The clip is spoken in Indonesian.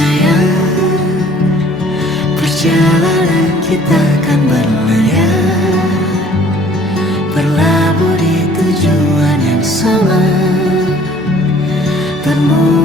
sayang, perjalanan kita akan berlayar, berlabuh di tujuan yang sama. Temu